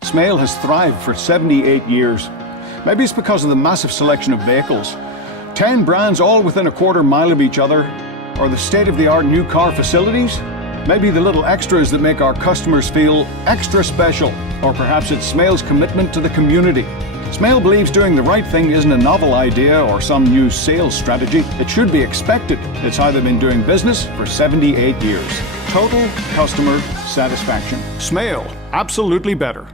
Smail has thrived for 78 years. Maybe it's because of the massive selection of vehicles. 10 brands all within a quarter mile of each other, or the state-of-the-art new car facilities. Maybe the little extras that make our customers feel extra special, or perhaps it's Smail's commitment to the community. Smail believes doing the right thing isn't a novel idea or some new sales strategy. It should be expected. It's how they've been doing business for 78 years. Total customer satisfaction. Smail, absolutely better.